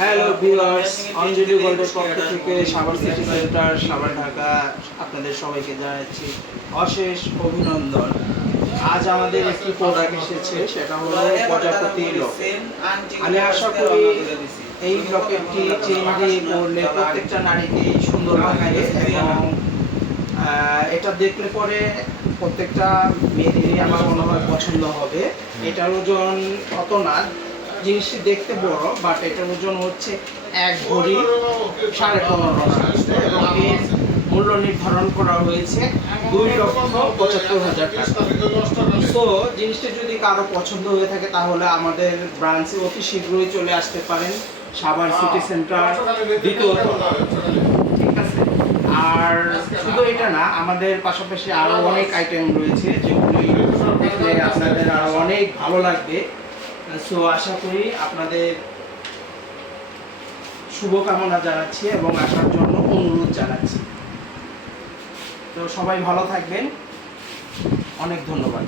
Hello viewers, অঞ্জলি গোল্ডের পক্ষ থেকে সাভার সিটি সেন্টার, সাভার ঢাকা আপনাদের সবাইকে জানাচ্ছি অশেষ অভিনন্দন। আজ আমাদের একটি প্রোডাক্ট এসেছে, সেটা হলো প্রজাপতি লকেট। আমি আশা করি এই লকেটটি চেইন দিয়ে পরলে প্রত্যেকটা নারীকেই সুন্দর লাগবে এবং এটা দেখলে পরে প্রত্যেকটা মেয়েদেরই আমার মনে হয় পছন্দ হবে। এটার ওজন অত না, জিনিসটি দেখতে বড়, বাট এটার ওজন হচ্ছে 1 ভরি 15.5 এবং এর মূল্য নির্ধারণ করা হয়েছে 2,75,000 টাকা। সো জিনিসটা যদি কারো পছন্দ হয়ে থাকে তাহলে আমাদের ব্রাঞ্চে অতি শীঘ্রই চলে আসতে পারেন, সাভার সিটি সেন্টার দ্বিতীয় তলা। ঠিক আছে, আর শুধু এটা না, আমাদের পাশাপাশি আরো অনেক আইটেম রয়েছে যেগুলি দেখলে আপনাদের আরো অনেক ভালো লাগবে। সো আশা করি আপনাদের শুভকামনা জানাচ্ছি এবং আসার জন্য অনুরোধ জানাচ্ছি। তো সবাই ভালো থাকবেন, অনেক ধন্যবাদ।